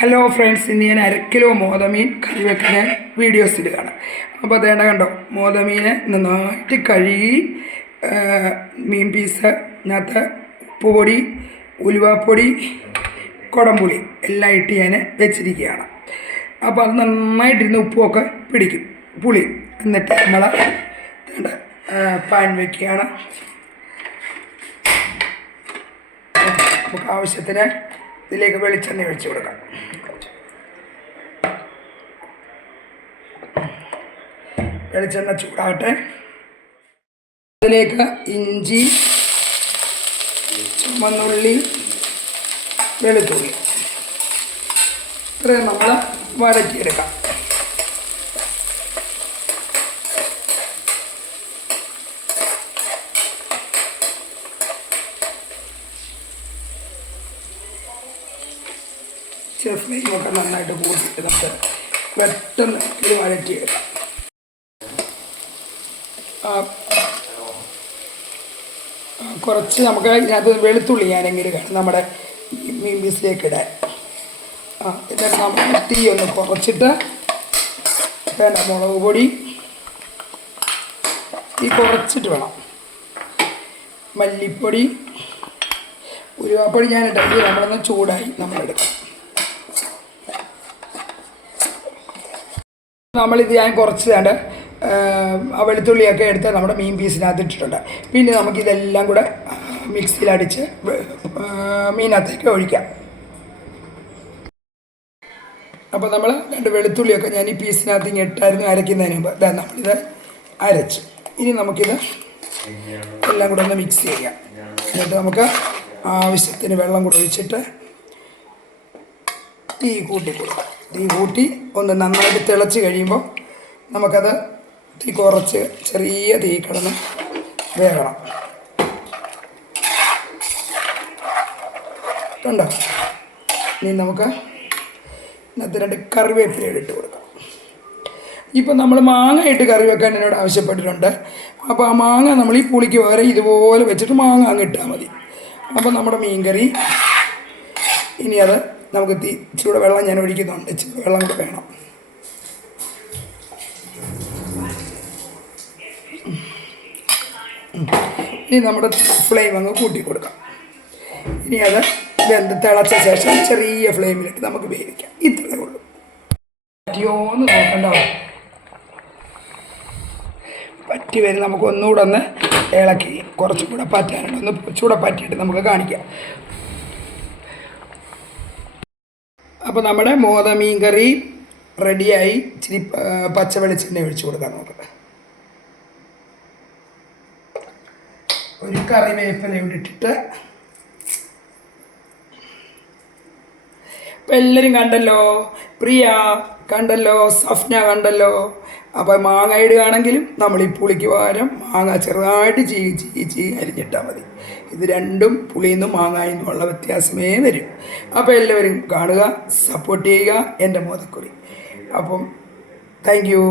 Hello friends, ഇന്ന് ഞാൻ 1/2 kilo മോതമീൻ കറി വെക്കാൻ വീഡിയോസ് ഇടുകയാണ്. അപ്പോൾ അതേണ്ട കണ്ടോ, മോതമീനെ നന്നായിട്ട് കഴുകി മീൻ പീസിനകത്ത് ഉപ്പുപൊടി, ഉലുവാപ്പൊടി, കുടംപുളി എല്ലാം ഇട്ട് ഞാൻ വെച്ചിരിക്കുകയാണ്. അപ്പോൾ അത് നന്നായിട്ടിരുന്ന് ഉപ്പുമൊക്കെ പിടിക്കും പുളി. എന്നിട്ട് നമ്മൾ പാൻ വയ്ക്കുകയാണ്. നമുക്ക് ആവശ്യത്തിന് ഇതിലേക്ക് വെളിച്ചെണ്ണ ഒഴിച്ചു കൊടുക്കാം. വെളിച്ചെണ്ണ ചൂടാകട്ടെ. അതിലേക്ക് ഇഞ്ചി, ചുമന്നുള്ളി, വെളുത്തുള്ളി ഇത്രയും നമ്മൾ വഴറ്റിയെടുക്കാം. ഫ്ലെയിമൊക്കെ നന്നായിട്ട് കൂട്ടിയിട്ട് നമുക്ക് പെട്ടെന്ന് ഇത് വഴറ്റിയെടുക്കാം. കുറച്ച് നമുക്ക് ഇതിനകത്ത് വെളുത്തുള്ളി ഞാനെങ്കിലും വേണം നമ്മുടെ മീൻ പീസിലേക്ക് ഇടാൻ. എന്നിട്ട് നമ്മൾ തീ ഒന്ന് കുറച്ചിട്ട് വേണ്ട മുളക് പൊടി തീ കുറച്ചിട്ട് വേണം, മല്ലിപ്പൊടി, ഉലുവാപ്പൊടി ഞാനിട്ട് നമ്മളൊന്ന് ചൂടായി നമ്മളെടുക്കാം. നമ്മളിത് ഞാൻ കുറച്ച് വേണ്ട വെളുത്തുള്ളിയൊക്കെ എടുത്ത് നമ്മുടെ മീൻ പീസിനകത്ത് ഇട്ടിട്ടുണ്ട്. പിന്നെ നമുക്കിതെല്ലാം കൂടെ മിക്സിയിലടിച്ച് മീനകത്തേക്ക് ഒഴിക്കാം. അപ്പോൾ നമ്മൾ 2 വെളുത്തുള്ളിയൊക്കെ ഞാൻ ഈ പീസിനകത്ത് ഇട്ടായിരുന്നു അരയ്ക്കുന്നതിന് മുമ്പ് നമ്മളിത് അരച്ചു. ഇനി നമുക്കിത് എല്ലാം കൂടെ ഒന്ന് മിക്സ് ചെയ്യാം. എന്നിട്ട് നമുക്ക് ആവശ്യത്തിന് വെള്ളം കൂടെ ഒഴിച്ചിട്ട് തീ കൂട്ടി കൊടുക്കാം. തീ കൂട്ടി ഒന്ന് നന്നായിട്ട് തിളച്ച് കഴിയുമ്പോൾ നമുക്കത് തീ കുറച്ച് ചെറിയ തീ കിടന്ന് വേകണം. കണ്ടോ? ഇനി നമുക്ക് ഇന്നത്തെ 2 കറിവേപ്പില ഇട്ട് കൊടുക്കാം. ഇപ്പോൾ നമ്മൾ മാങ്ങ ഇട്ട് കറി വെക്കാൻ എന്നോട് ആവശ്യപ്പെട്ടിട്ടുണ്ട്. അപ്പോൾ ആ മാങ്ങ നമ്മൾ ഈ പുളിക്ക് പകരം ഇതുപോലെ വെച്ചിട്ട് മാങ്ങ അങ്ങ് ഇട്ടാൽ മതി. അപ്പോൾ നമ്മുടെ മീൻ കറി ഇനി അത് നമുക്ക് ഇച്ചിരി വെള്ളം ഞാൻ ഒഴിക്കുന്നുണ്ട്. ഇച്ചിരി വെള്ളം കൂടെ വേണം. ഇനി നമ്മുടെ ഫ്ലെയിം അങ്ങ് കൂട്ടി കൊടുക്കാം. ഇനി അത് വെന്ത് തിളച്ച ശേഷം ചെറിയ ഫ്ലെയിമിലിട്ട് നമുക്ക് വേവിക്കാം. ഇത്രയേ ഉള്ളൂ. പറ്റിയോന്ന് നോക്കണ്ടോ? പറ്റി വരും. നമുക്ക് ഒന്നുകൂടെ ഒന്ന് ഇളക്കി കുറച്ചും കൂടെ പറ്റാനുണ്ട്. ഒന്ന് ചൂടെ പറ്റിയിട്ട് നമുക്ക് കാണിക്കാം. അപ്പോൾ നമ്മുടെ മോതമീൻ കറി റെഡിയായി. ഇച്ചിരി പച്ച വെളിച്ചെണ്ണ ഒഴിച്ചു കൊടുക്കാം. നമുക്ക് ഒരു കറിവേപ്പില ഇട്ടിട്ട് അപ്പോൾ എല്ലാവരും കണ്ടല്ലോ, പ്രിയ കണ്ടല്ലോ, സഫ്ന കണ്ടല്ലോ. അപ്പോൾ മാങ്ങ ഇടുകയാണെങ്കിലും നമ്മൾ ഈ പുളിക്ക് പകരം മാങ്ങ ചെറുതായിട്ട് ചീ അരിഞ്ഞിട്ടാൽ മതി. ഇത് രണ്ടും പുളിയിൽ നിന്നും മാങ്ങയിൽ നിന്നുമുള്ള വ്യത്യാസമേ വരും. അപ്പോൾ എല്ലാവരും കാണുക, സപ്പോർട്ട് ചെയ്യുക എൻ്റെ മോതക്കുറി. അപ്പം താങ്ക് യു.